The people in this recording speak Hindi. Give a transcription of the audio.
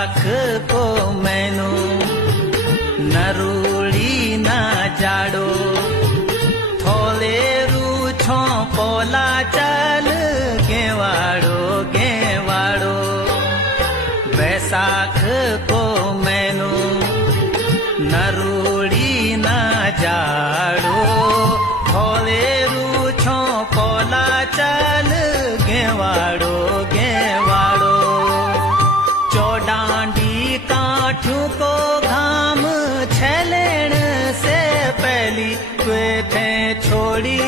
बैसाख को मैनू नरूड़ी ना जाड़ो थोले रूछो पोला चल गेवाड़ो गेवाड़ो बैसाख को मैनू नरूड़ी ना जाड़ो थोले रूछो पोला चल गेवाड़ो गेवाड़ो चौडांडी काठू को घाम छलेण से पहली तुए थे छोड़ी